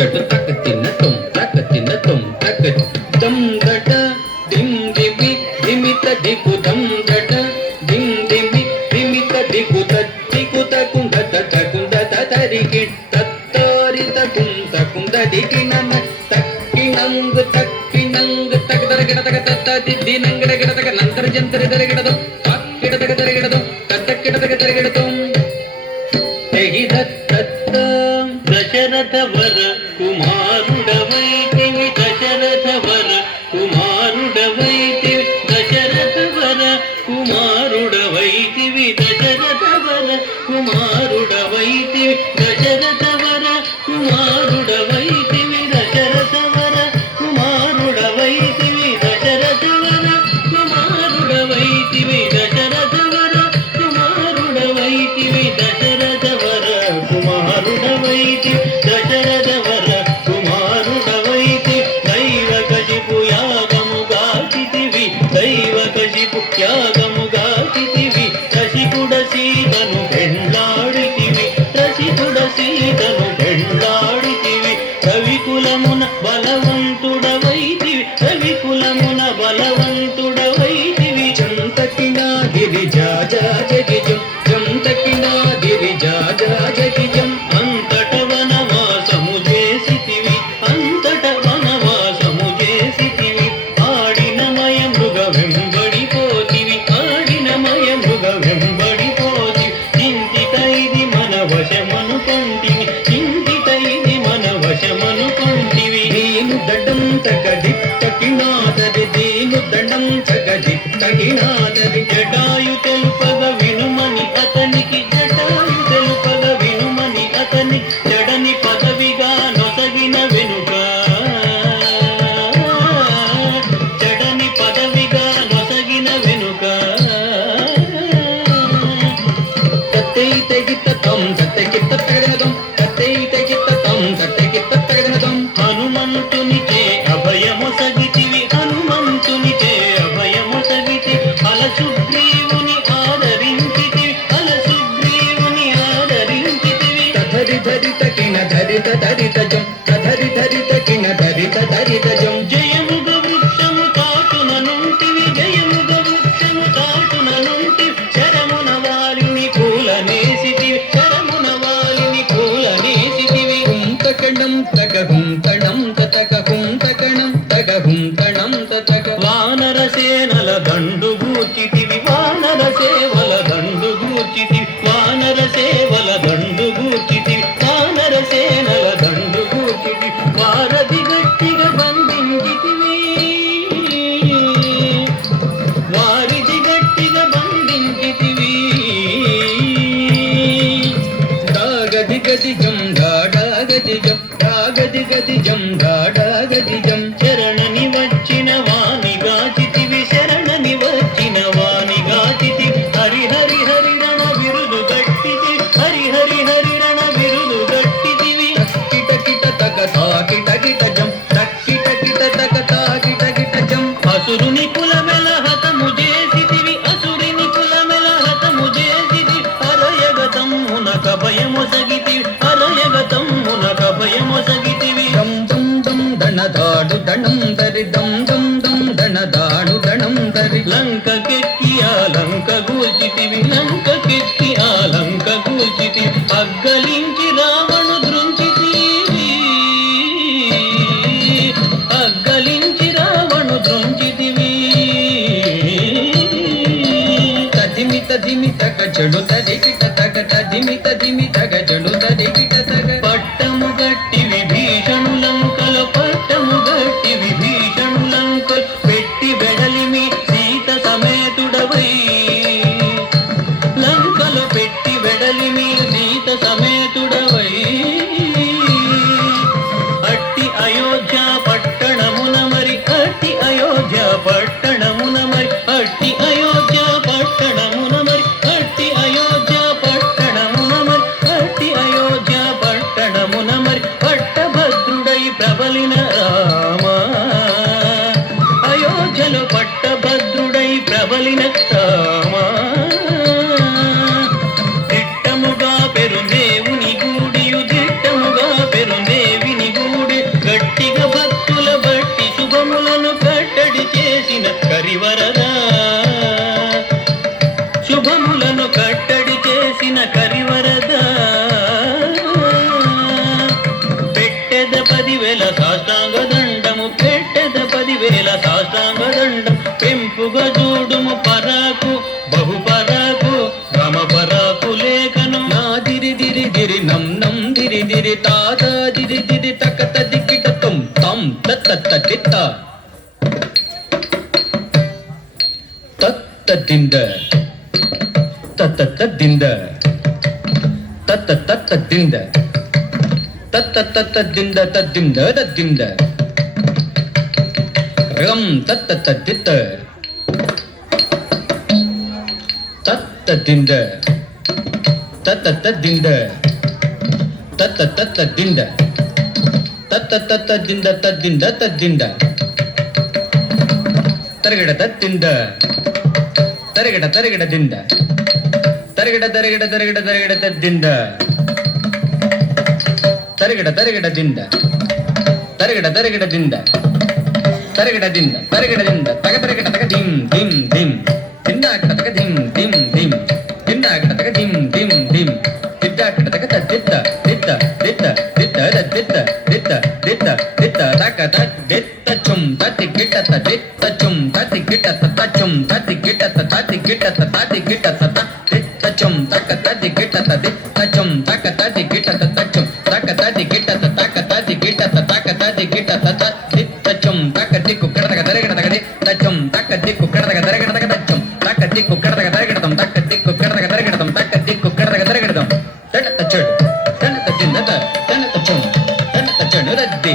చటు తక తిన్న తుమ్ తక తిన్న తుమ్ తక దమ్ దట దిమ్ దిమి దిమిత దిగు దమ్ దట దిమ్ దిమి దిమిత దిగు తక్కుత కుంద కుంద తరికి తత్తోరిత కుంద కుంద దిగి నమ తక్కినంగు తక్కినంగు తక తరగిడ తక తత్త దిద్ది నంగడ గిడ తక నంతర జంతరి తరగిడదు తక్కిడ తక తరగిడదు తక్కిడ తక తరగిడదు తెగి దత్త దశరథ వర కుమారుడవైతివి దశరథ వర కుమారుడవైతివి దశరథ వర కుమారుడవైతివి దశరథ వర కుమారుడవైతివి దశరథ వర కుమారుడవైతివి దశరథ వర కుమారుడవైతివి దశరథ వర కుమారుడవైతివి దశరథ వర కుమారుడవైతివి దశరథ వర కుమారుడవైతి దశరథ వర కుమారుడవైతి దైవ కశిపు యాగముగాచితివి దైవ కశిపు యాగముగాచితివి రసికుడ సీతను పెండ్లాడితివి రసికుడ సీతను పెండ్లాడితివి రవికులమున బలవంతుడవైతివి రవికులమున బలవంతుడవైతివి చంతకినా గిరిజాజా జగిజం చంతకినా గిరిజాజా జగిజం అంతట వనవాసము చేసితివి అంతట వనవాసము చేసితివి ఆడినమయ మృగ వెంబడిపోతివి ఆడినమయ మృగ వెంబడిపోతి చింతితైది మన వశమను కొంటివి చింతితైది మన వశమను కొంటివి దీను దండం తగది తకినాదది దీను దండం తగది తగినాదది జటాయు తెలుపగ వినుమని అతనికి జటాయు తెలుపగ వినుమని అతని జడని పదవిగా నొసగిన వెనుక జడని పదవిగా నొసగిన వెనుక తత్తై తెగిత తం తత్తకిత్త తగదనదం తత్తై తెగిత తం తత్తకిత్త తగదనదం హనుమంతునిచే అభయమొసగితివి హనుమంతునిచే అభయమొసగితి అల సుగ్రీవుని ఆదరించితివి అల సుగ్రీవుని ఆదరించితివి తధరి ధరి తకిన ధరిత ధరితజం తధరి ధరి తకిన ధరిత ధరితజం జయముగ వృక్షము తాటున నుంటివి జయముగ వృక్షము తాటున నుంటివి శరమున వాలిని పూలనేసితివి శరమున వాలిని పూలనేసితివి హుంతకణం తగ హుంతణం తతక హుంతకణం తగ హుంతణం తతక వానర సేనల దండు గూర్చితివి వానర సేవల దండు గూర్చితివి వానర సేవల దండు గూర్చితివి వానర సేనల దండు గూర్చితివి వారధి గట్టిగా బంధించితివి వారిధి గట్టిగా బంధించితివి దాగది గదిజం దాడాగదిజం దాగది గదిజం దాడాగదిజం శరణని వచ్చిన వాణి గాచితివి శరణని వచ్చిన వాణి గాచితివి హరి హరి హరి రణ బిరుదు గట్టితి హరి హరి హరి రణ బిరుదు గట్టితివి తక్కిట కిట తక తాకిట గిటజం తక్కిట కిట తక తాకిట గిటజం అసురుని కులమెల హతము చేసితివి అసురుని కులమెల హతము చేసితివి అరయగతం మునక భయమొసగితివి అరయగతం మునక భయమొసగితివి దం దం దం దణదాడు దణం దరి దం దం దం దణదాడు దణం దరి లంకకెక్కి ఆ లంక గూల్చితివి లంకకెక్కి ఆ లంక గూల్చితివి అగ్గలించి రావణు దృంచితివి అగ్గలించి రావణు దృంచితివి తదిమిత దిమిత గజడు తదికిట తగ తదిమిత దిమిత గజడు తదికిట తగ పట్టము గట్టి విభీషణులంకల పట్టము గట్టి విభీషణులంకల పెట్టి వెడలిమి సీత సమేతుడవై పెట్టెద 10,000 సాష్టాంగ దండము పెట్టెద 10,000 సాష్టాంగ దండం పెంపుగా చూడుము పరాకు బహు పరాకు గమ పరాకు లేఖను నా దిరి దిరి దిరి నం నం దిరి దిరి తాత దిరి దిరి తకత దిక్కిట తుం తం తత్త తిత్త తత్త దింద తత్త దింద ತತ್ತ ದಿಂದ ತತ್ತ ದಿಂದ ತದ್ದಿಂದ ತದ್ದಿಂದ ರಂ ತತ್ತ ದಿತ್ತ ತತ್ತ ದಿಂದ ತತ್ತ ದಿಂದ ತತ್ತ ದಿಂದ ತತ್ತ ದಿಂದ ತದ್ದಿಂದ ತದ್ದಿಂದ ತರಗಡ ತತ್ತಿಂದ ತರಗಡದಿಂದ ತರಗಡ ತದ್ದಿಂದ ತರಗಡದಿಂದ ತಗ ತಗ ಧಿಂ ಧಿಂ ಧಿಂ ತಿಂದಾಕಟ ತಗ ಧಿಂ ಧಿಂ ಧಿಂ ತಿಂದಾಕಟ ತಗ ಧಿಂ ಧಿಂ ಧಿಂ ತಿದ್ದಾಕಟ ತಗ ದಿತ್ತ ದಿತ್ತ ದಿತ್ತ ದಿತ್ತ ದಿತ್ತ ದಿತ್ತ ದಿತ್ತ ದಿತ್ತ ತಕ ದಿತ್ತ ಚುಂ ತತಿ ಗಿಟ್ಟ ದಿತ್ತ ಚುಂ ತತಿ ಗಿಟ್ಟ ಚುಂ ತತಿ ಗಿಟ್ಟ ತತಿ ಗಿಟ್ಟ ತತಿ ಗಿಟ್ಟ ದಿತ್ತ ಚುಂ ತಕ ತತಿ ಗಿಟ್ಟ ದಿತ್ತ ಚುಂ ತಕ ತತಿ ಗಿಟ್ಟ ಚುಂ ತಕ ತತಿ ಗಿಟ್ಟ ತಕ ತತಿ ಗಿಟ್ಟ ತಕ ತತಿ ಗಿಟ್ಟ ದಿತ್ತ ಚುಂ ತಕ ದಿಕ್ಕು ಕಡದಗ ದರಗಡ ತಗದಿ ತಚುಂ ತಕ ದಿಕ್ಕು ಕಡದಗ ದರಗಡ ತಗದ ಚುಂ ತಕ ದಿಕ್ಕು ಕಡದಗ ದರಗಡದಂ ತಕ ದಿಕ್ಕು ಕಡದಗ ದರಗಡದಂ ತಕ ದಿಕ್ಕು ಕಡದಗ ದರಗಡದಂ ತಟ ತಚಡು ತನ ತಚಿಂದ ತನ ತಚುಂ ತನ ತಚಡು ರದ್ದಿ